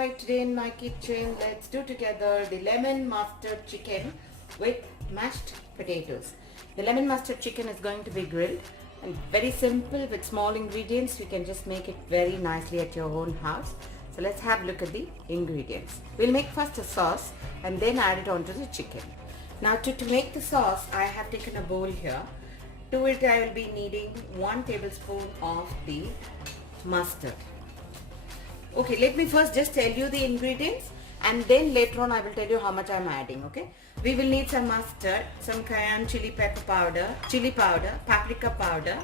Hi, today in my kitchen, let's do together the lemon mustard chicken with mashed potatoes. The lemon mustard chicken is going to be grilled and very simple with small ingredients. You can just make it very nicely at your own house. So let's have a look at the ingredients. We'll make first a sauce and then add it onto the chicken. Now to make the sauce, I have taken a bowl here. To it I will be needing 1 tablespoon of the mustard. Okay, let me first just tell you the ingredients and then later on I will tell you how much I am adding, okay. We will need some mustard, some cayenne chili powder, paprika powder,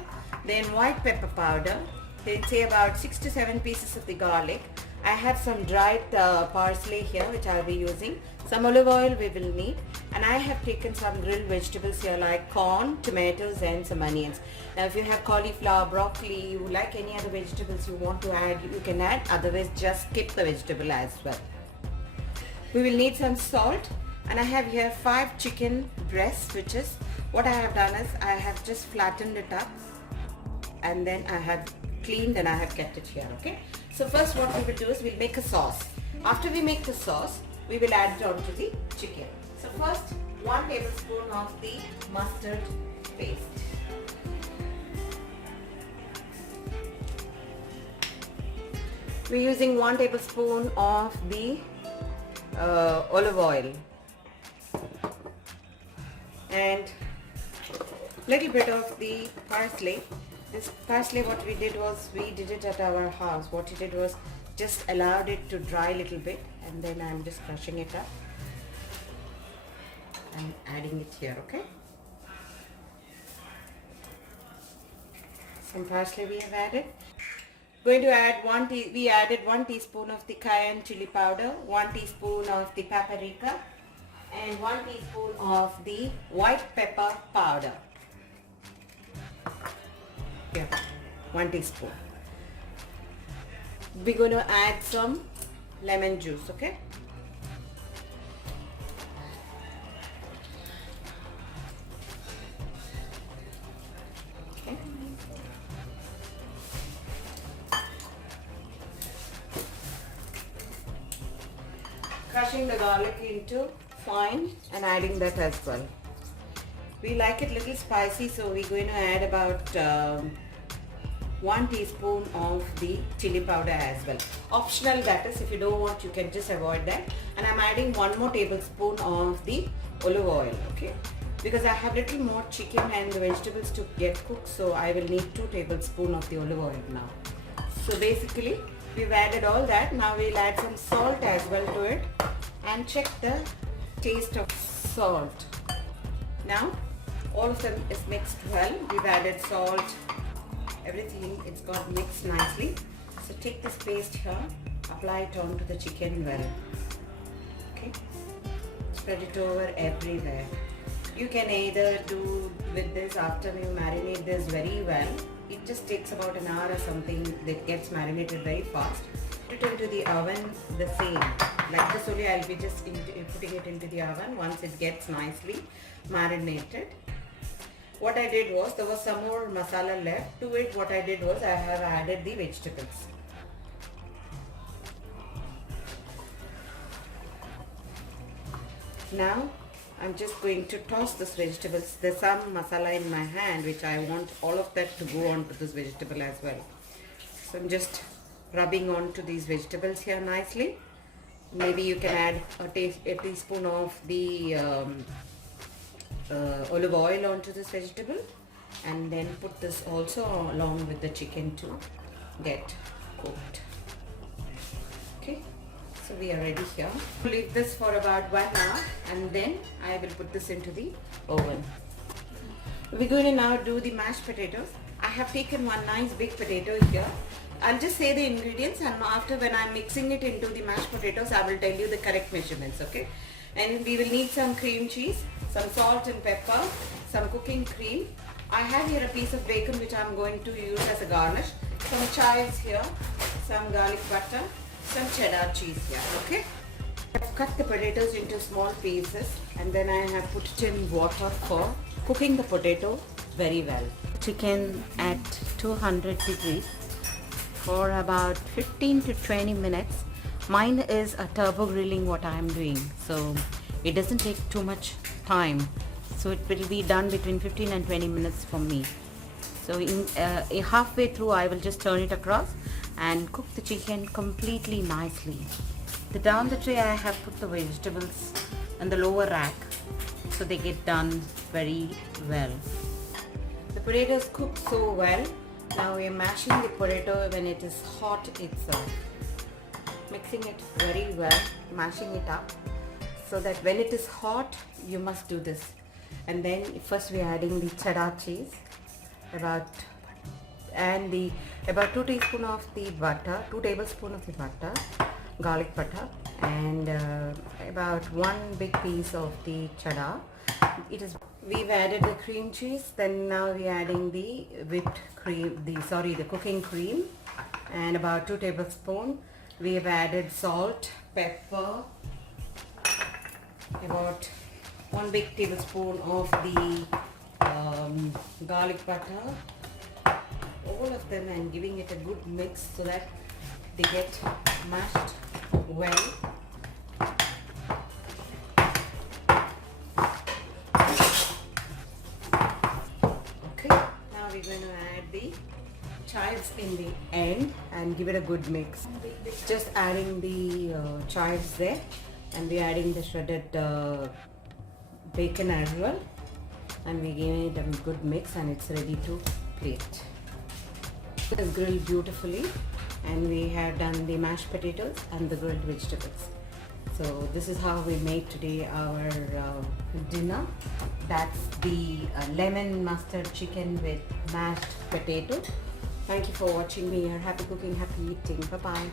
then white pepper powder, then say about 6 to 7 pieces of the garlic. I have some dried parsley here which I will be using. Some olive oil we will need, and I have taken some grilled vegetables here like corn, tomatoes and some onions. Now if you have cauliflower, broccoli, you like any other vegetables you want to add, you can add, otherwise just skip the vegetable as well. We will need some salt, and I have here 5 chicken breasts, which is what I have done is I have just flattened it up and then I have cleaned and I have kept it here, okay. So first what we will do is we'll make a sauce. After we make the sauce, we will add it onto the chicken. So first 1 tablespoon of the mustard paste. We're using 1 tablespoon of the olive oil and little bit of the parsley. This parsley, what we did was we did it at our house. What we did was just allowed it to dry a little bit and then I'm just crushing it up and adding it here, okay. Some parsley we have added. Going to add we added 1 teaspoon of the cayenne chili powder, 1 teaspoon of the paprika and 1 teaspoon of the white pepper powder. Here, 1 teaspoon. We're going to add some lemon juice, okay. Crushing the garlic into fine and adding that as well. We like it little spicy, so we're going to add about 1 teaspoon of the chili powder as well. Optional, that is, if you don't want, you can just avoid that. And I'm adding 1 more tablespoon of the olive oil, okay, because I have little more chicken and the vegetables to get cooked, so I will need 2 tablespoons of the olive oil now. So basically we've added all that. Now we'll add some salt as well to it and check the taste of salt. Now all of them is mixed well. We've added salt, everything, it's got mixed nicely. So take this paste here, apply it onto the chicken well, okay, spread it over everywhere. You can either do with this after you marinate this very well. It just takes about an hour or something, that gets marinated very fast. Put it into the oven the same, like this only. I'll be just putting it into the oven once it gets nicely marinated. What I did was, there was some more masala left. To it, what I did was I have added the vegetables. Now I'm just going to toss this vegetables. There's some masala in my hand which I want all of that to go onto this vegetable as well. So I'm just rubbing onto these vegetables here nicely. Maybe you can add a teaspoon of the olive oil onto this vegetable and then put this also along with the chicken to get cooked, okay. So we are ready here. Leave this for about 1 hour and then I will put this into the oven. We're going to now do the mashed potatoes. I have taken 1 nice big potato here. I'll just say the ingredients, and after, when I'm mixing it into the mashed potatoes, I will tell you the correct measurements, okay. And we will need some cream cheese, some salt and pepper, some cooking cream. I have here a piece of bacon which I'm going to use as a garnish, some chives here, some garlic butter, some cheddar cheese here, okay. I've cut the potatoes into small pieces and then I have put it in water for cooking the potato very well. Chicken at 200 degrees for about 15 to 20 minutes Mine is a turbo grilling what I am doing, so it doesn't take too much time. So it will be done between 15 and 20 minutes for me. So in halfway through I will just turn it across and cook the chicken completely nicely. Down the tray I have put the vegetables on the lower rack so they get done very well. The potatoes cook so well. Now we are mashing the potato when it is hot itself. Mixing it very well, mashing it up so that when it is hot you must do this. And then first we are adding the cheddar cheese, about 2 teaspoons of the butter, 2 tablespoons of the butter, garlic butter, and about 1 big piece of the cheddar. We've added the cream cheese. Then now we are adding the whipped cream, the cooking cream, and about 2 tablespoons. We have added salt, pepper, about 1 big tablespoon of the garlic butter, all of them, and giving it a good mix so that they get mashed well. Okay, now we're going to add the chives in the end and give it a good mix. Just adding the chives there, and we're adding the shredded bacon as well, and we're giving it a good mix, and it's ready to plate. It is grilled beautifully, and we have done the mashed potatoes and the grilled vegetables. So this is how we made today our dinner. That's the lemon mustard chicken with mashed potato. Thank you for watching me here. Happy cooking, happy eating. Bye bye.